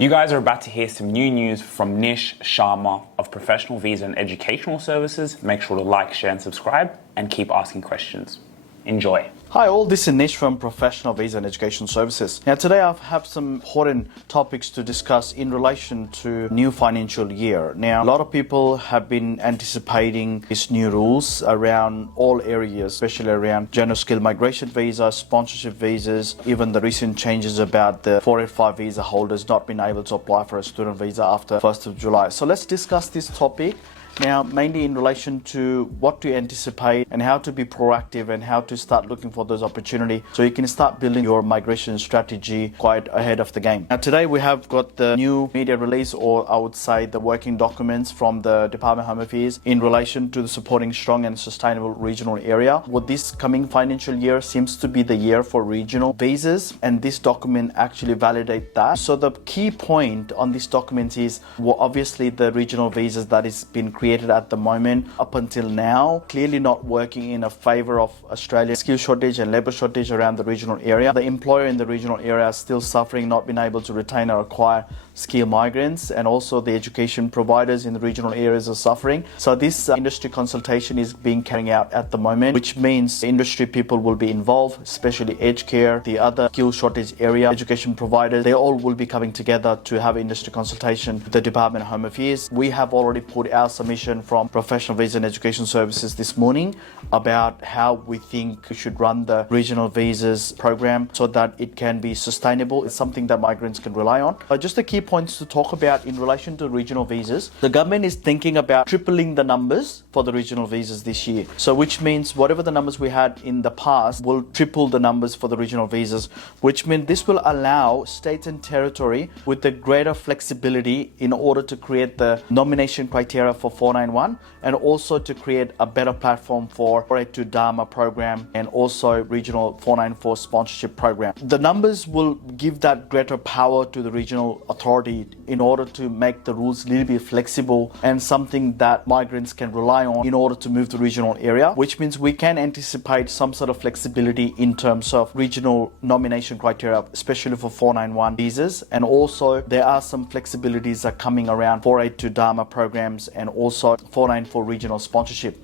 You guys are about to hear some new news from Nish Sharma of Professional Visa and Educational Services. Make sure to like, share and subscribe and keep asking questions. Enjoy. Hi all, this is Nish from Professional Visa and Education Services. Now today I have some important topics to discuss in relation to new financial year. Now a lot of people have been anticipating these new rules around all areas, especially around general skill migration visas, sponsorship visas, even the recent changes about the 485 visa holders not being able to apply for a student visa after 1st of July. So let's discuss this topic. Now, mainly in relation to what to anticipate and how to be proactive and how to start looking for those opportunities so you can start building your migration strategy quite ahead of the game. Now, today we have got the new media release, or I would say the working documents from the Department of Home Affairs in relation to the supporting strong and sustainable regional area. Well, this coming financial year seems to be the year for regional visas, and this document actually validates that. So the key point on this document is, well, obviously the regional visas that is been created at the moment up until now clearly not working in a favor of Australia's skill shortage and labor shortage around the regional area. The employer in the regional area is still suffering, not being able to retain or acquire skilled migrants, and also the education providers in the regional areas are suffering. So this industry consultation is being carried out at the moment, which means industry people will be involved, especially aged care, the other skill shortage area, education providers. They all will be coming together to have industry consultation with the Department of Home Affairs. We have already put our submission from Professional Visa and Education Services this morning about how we think we should run the regional visas program so that it can be sustainable. It's something that migrants can rely on. Just the key points to talk about in relation to regional visas. The government is thinking about tripling the numbers for the regional visas this year. So which means whatever the numbers we had in the past will triple the numbers for the regional visas, which means this will allow states and territory with the greater flexibility in order to create the nomination criteria for 491 and also to create a better platform for 482 Dharma program and also regional 494 sponsorship program. The numbers will give that greater power to the regional authority in order to make the rules a little bit flexible and something that migrants can rely on in order to move to regional area, which means we can anticipate some sort of flexibility in terms of regional nomination criteria, especially for 491 visas. And also there are some flexibilities that are coming around 482 Dharma programs and also 494 regional sponsorship.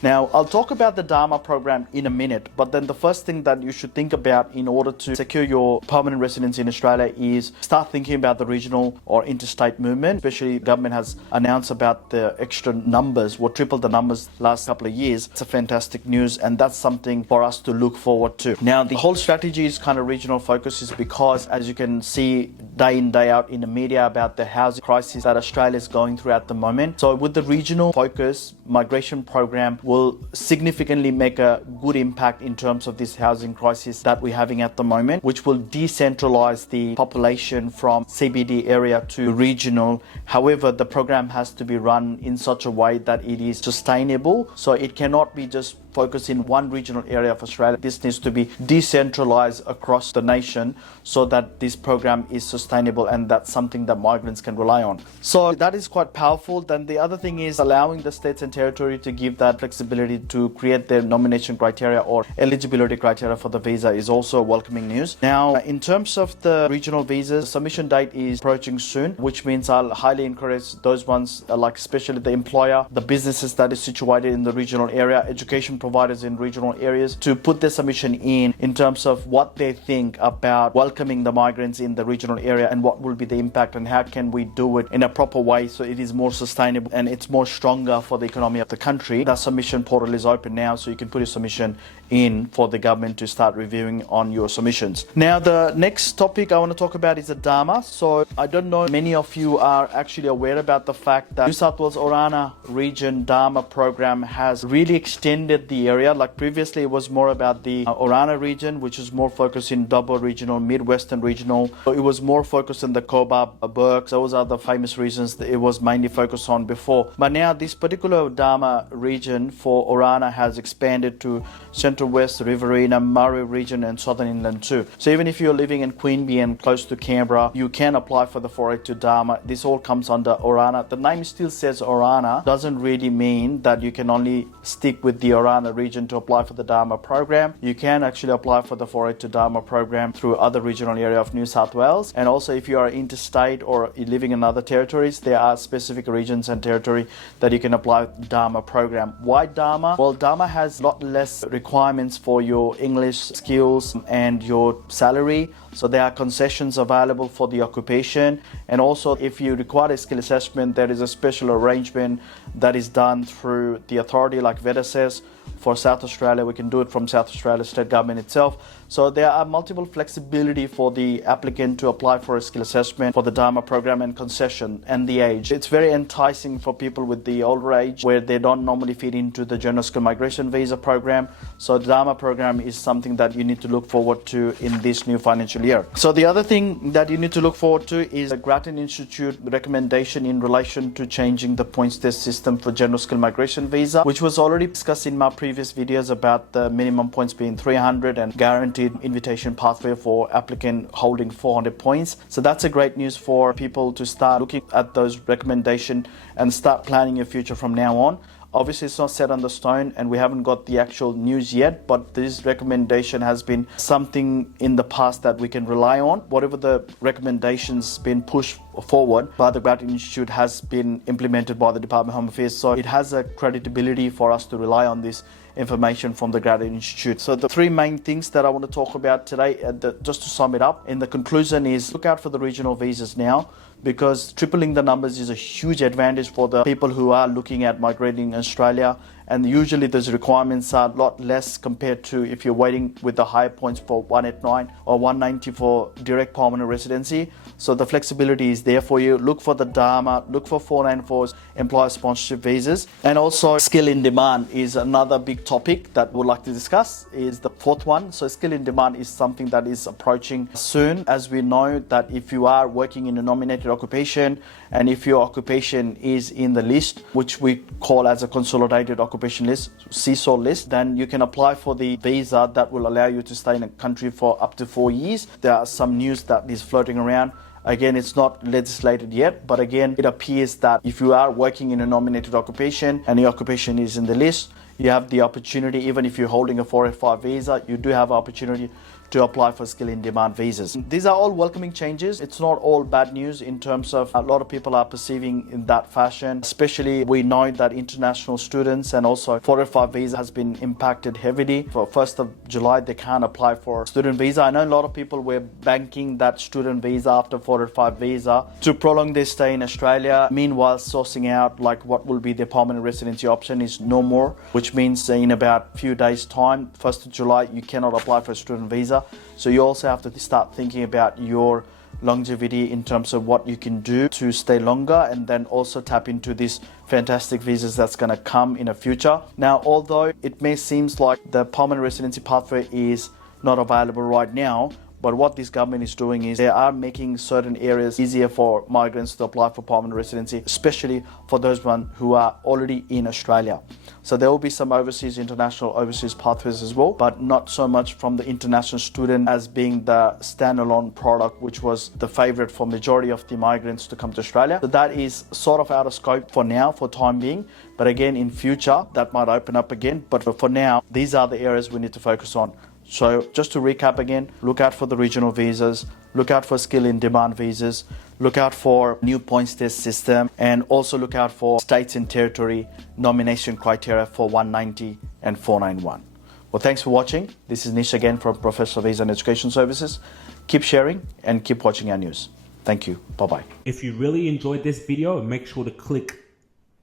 Now, I'll talk about the Dharma program in a minute, but then the first thing that you should think about in order to secure your permanent residency in Australia is start thinking about the regional or interstate movement. Especially the government has announced about the extra numbers, or tripled the numbers last couple of years. It's a fantastic news, and that's something for us to look forward to. Now, the whole strategy is kind of regional focus is because, as you can see day in, day out in the media about the housing crisis that Australia is going through at the moment. So with the regional focus, migration program will significantly make a good impact in terms of this housing crisis that we're having at the moment, which will decentralize the population from CBD area to regional. However, the program has to be run in such a way that it is sustainable. So it cannot be just focus in one regional area of Australia. This needs to be decentralized across the nation so that this program is sustainable, and that's something that migrants can rely on. So that is quite powerful. Then the other thing is allowing the states and territory to give that flexibility to create their nomination criteria or eligibility criteria for the visa is also welcoming news. Now, in terms of the regional visas, submission date is approaching soon, which means I'll highly encourage those ones, like especially the employer, the businesses that is situated in the regional area, education providers in regional areas, to put their submission in terms of what they think about welcoming the migrants in the regional area and what will be the impact and how can we do it in a proper way so it is more sustainable and it's more stronger for the economy of the country. That submission portal is open now, so you can put your submission in for the government to start reviewing on your submissions. Now, the next topic I want to talk about is the Dharma. So I don't know many of you are actually aware about the fact that New South Wales Orana region Dharma program has really extended the area. Like previously it was more about the Orana region, which is more focused in Dubbo regional, Midwestern regional. So it was more focused in the Cobar, Burke. Those are the famous regions that it was mainly focused on before. But now this particular Dharma region for Orana has expanded to Central West, Riverina, Murray region and Southern Inland too. So even if you're living in Queanbeyan and close to Canberra, you can apply for the 482 Dharma. This all comes under Orana. The name still says Orana. Doesn't really mean that you can only stick with the Orana a region to apply for the Dharma program. You can actually apply for the 482 Dharma program through other regional area of New South Wales. And also if you are interstate or living in other territories, there are specific regions and territory that you can apply Dharma program. Why Dharma? Well, Dharma has a lot less requirements for your English skills and your salary. So there are concessions available for the occupation. And also if you require a skill assessment, there is a special arrangement that is done through the authority like VET-assess. For South Australia, we can do it from South Australia state government itself. So there are multiple flexibility for the applicant to apply for a skill assessment for the Dharma program and concession and the age. It's very enticing for people with the older age where they don't normally fit into the general skill migration visa program. So the Dharma program is something that you need to look forward to in this new financial year. So the other thing that you need to look forward to is the Grattan Institute recommendation in relation to changing the points test system for general skill migration visa, which was already discussed in my previous videos about the minimum points being 300 and guaranteed invitation pathway for applicant holding 400 points. So that's a great news for people to start looking at those recommendations and start planning your future from now on. Obviously, it's not set on the stone and we haven't got the actual news yet, but this recommendation has been something in the past that we can rely on. Whatever the recommendations been pushed forward by the Grattan Institute has been implemented by the Department of Home Affairs. So it has a credibility for us to rely on this information from the Grattan Institute. So the three main things that I want to talk about today, just to sum it up, in the conclusion is look out for the regional visas now, because tripling the numbers is a huge advantage for the people who are looking at migrating in Australia. And usually those requirements are a lot less compared to if you're waiting with the higher points for 189 or 190 for direct permanent residency. So the flexibility is there for you. Look for the Dharma, look for 494's employer sponsorship visas. And also skill in demand is another big topic that we'd like to discuss, is the fourth one. So skill in demand is something that is approaching soon, as we know that if you are working in a nominated occupation and if your occupation is in the list, which we call as a consolidated occupation list, CSOL list, then you can apply for the visa that will allow you to stay in a country for up to 4 years. There are some news that is floating around. Again, it's not legislated yet, but again, it appears that if you are working in a nominated occupation and the occupation is in the list, you have the opportunity, even if you're holding a 485 visa, you do have opportunity to apply for skill in demand visas. These are all welcoming changes. It's not all bad news in terms of a lot of people are perceiving in that fashion. Especially we know that international students and also 485 visa has been impacted heavily. For 1st of July, they can't apply for student visa. I know a lot of people were banking that student visa after 485 visa to prolong their stay in Australia. Meanwhile, sourcing out like what will be their permanent residency option is no more, which means in about a few days time, 1st of July, you cannot apply for a student visa. So you also have to start thinking about your longevity in terms of what you can do to stay longer, and then also tap into these fantastic visas that's going to come in the future. Now, although it may seem like the permanent residency pathway is not available right now, but what this government is doing is they are making certain areas easier for migrants to apply for permanent residency, especially for those ones who are already in Australia. So there will be some international overseas pathways as well, but not so much from the international student as being the standalone product, which was the favorite for majority of the migrants to come to Australia. So that is sort of out of scope for now, for time being. But again, in future, that might open up again. But for now, these are the areas we need to focus on. So just to recap again, look out for the regional visas, look out for skill in demand visas, look out for new points test system, and also look out for states and territory nomination criteria for 190 and 491. Well, thanks for watching. This is Nish again from Professional Visa and Education Services. Keep sharing and keep watching our news. Thank you. Bye-bye. If you really enjoyed this video, make sure to click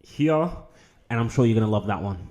here, and I'm sure you're going to love that one.